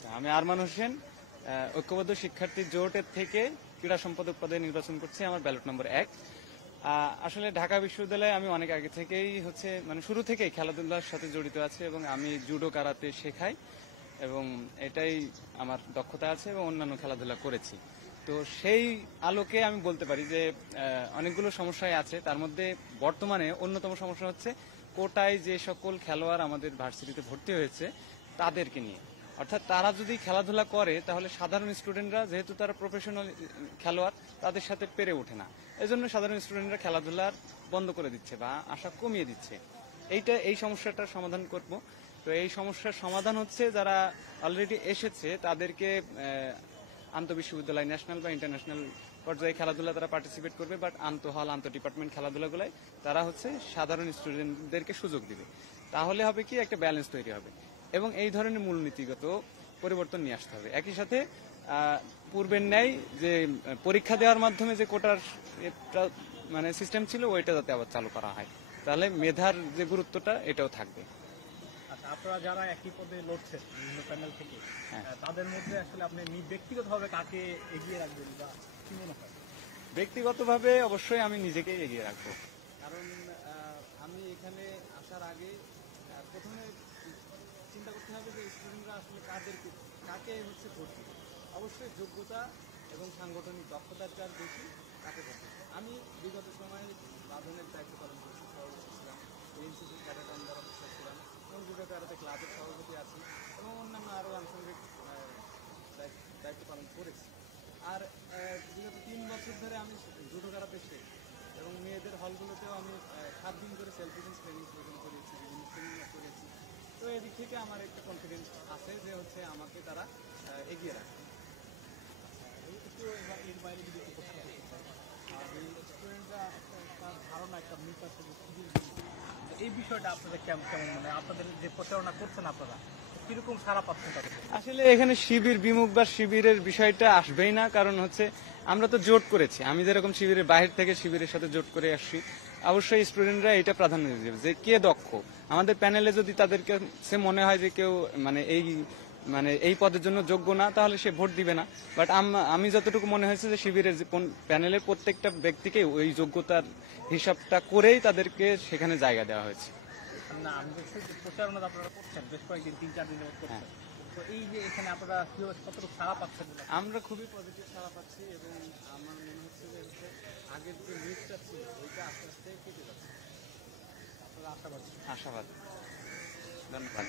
আচ্ছা, আমি আরমান হোসেন, ঐক্যবদ্ধ শিক্ষার্থী জোটের থেকে ক্রীড়া সম্পাদক পদে নির্বাচন করছি। আমার ব্যালট নম্বর 1। আসলে ঢাকা বিশ্ববিদ্যালয়ে আমি অনেক আগে থেকেই মানে শুরু থেকেই খেলাধুলার সাথে জড়িত আছি এবং আমি জুডো কারাতে শেখাই এবং এটাই আমার দক্ষতা আছে এবং অন্যান্য খেলাধুলা করেছি। তো সেই আলোকে আমি বলতে পারি যে অনেকগুলো সমস্যাই আছে, তার মধ্যে বর্তমানে অন্যতম সমস্যা হচ্ছে কোটায় যে সকল খেলোয়াড় আমাদের ভার্সিটিতে ভর্তি হয়েছে তাদেরকে নিয়ে। অর্থাৎ তারা যদি খেলাধুলা করে তাহলে সাধারণ স্টুডেন্টরা, যেহেতু তারা প্রফেশনাল খেলোয়াড়, তাদের সাথে পেরে ওঠে না। এজন্য সাধারণ স্টুডেন্টরা খেলাধুলার বন্ধ করে দিচ্ছে বা আশা কমিয়ে দিচ্ছে। এই সমস্যাটার সমাধান করব। তো এই সমস্যার সমাধান হচ্ছে যারা অলরেডি এসেছে তাদেরকে আন্তঃবিশ্ববিদ্যালয়, ন্যাশনাল বা ইন্টারন্যাশনাল পর্যায়ে খেলাধুলা তারা পার্টিসিপেট করবে, বাট আন্তঃহল, আন্তঃ ডিপার্টমেন্ট খেলাধুলাগুলোয় তারা সাধারণ স্টুডেন্টদেরকে সুযোগ দিবে। তাহলে হবে কি, একটা ব্যালেন্স তৈরি হবে এবং এই ধরনের মূলনীতিগত পরিবর্তন নিয়ে আসতে হবে। একই সাথে পূর্বের ন্যায় যে পরীক্ষা দেওয়ার মাধ্যমে যে কোটার মানে সিস্টেম ছিল ওইটা যাতে আবার চালু করা হয়, তাহলে মেধার যে গুরুত্বটা এটাও থাকবে। আচ্ছা, আপনারা যারা একই পদে লড়ছেন বিভিন্ন প্যানেল থেকে, তাদের মধ্যে আসলে আপনি ব্যক্তিগতভাবে কাকে এগিয়ে রাখবেন বা কি মনে হয়? ব্যক্তিগতভাবে অবশ্যই আমি নিজেকেই এগিয়ে রাখবো, কারণ আমি এখানে আসার আগে প্রথমে চিন্তা করতে হবে যে স্টুডেন্টরা আসলে কাকে ভোট দিবে। অবশ্যই যোগ্যতা এবং সাংগঠনিক দক্ষতার যার বেশি তাকে ভোট দিবে। আমি বিগত সময়ে বাঁধনের দায়িত্ব পালন করেছি, সভাপতি ছিলাম, এনসিসি ক্যাডেট আন্ডার অফিসার ছিলাম এবং জুডো কারাতে ক্লাবের সভাপতি আছি এবং অন্যান্য আরও আনুষঙ্গিক দায়িত্ব পালন করেছি। আর বিগত 3 বছর ধরে আমি জুডো কারাতে শেখ এবং মেয়েদের হলগুলোতেও আমি 7 দিন করে সেলফ ডিফেন্স ট্রেনিং প্রদান করেছি, বিভিন্ন সেমিনার করেছি। তো এদিক থেকে আমার একটা কনফিডেন্স আছে যে আমাকে তারা এগিয়ে রাখবে। একটু এর বাইরে যদি একটু প্রশ্ন করতে চাই, আর এই স্টুডেন্টরা তার ধারণা একটা মিথ্যা এই বিষয়টা আপনাদের কেমন মানে আপনাদের যে প্রচারণা করছেন আপনারা কিরকম সারা পাচ্ছেন তাদের? আসলে এখানে শিবির বিমুখ বা শিবিরের বিষয়টা আসবেই না, কারণ আমরা তো জোট করেছি। আমি যেরকম শিবিরের বাহির থেকে শিবিরের সাথে জোট করে আসছি, অবশ্যই স্টুডেন্টরা এটা প্রাধান্য দেবে যে কে দক্ষ। আমাদের প্যানেলে যদি তাদেরকে মনে হয় যে কেউ মানে এই পদের জন্য যোগ্য না, তাহলে সে ভোট দিবে না। বাট আমি যতটুকু মনে হয়েছে যে শিবিরের প্যানেলের প্রত্যেকটা ব্যক্তিকে ওই যোগ্যতার হিসাবটা করেই তাদেরকে সেখানে জায়গা দেওয়া হয়েছে। না, আমি দেখছি যে প্রচারণা আপনারা করছেন বেশ কয়েকদিন, 3-4 দিনের মতো করছেন। তো এই যে এখানে আপনারা কতটুকু সাড়া পাচ্ছেন? আমরা খুবই পজিটিভ সাড়া পাচ্ছি এবং আমার মনে হচ্ছে যে আগের যে লিস্টটা ছিল ওইটা আস্তে আস্তে কেটে যাচ্ছে। আপনারা আশাবাদী? আশাবাদী। ধন্যবাদ।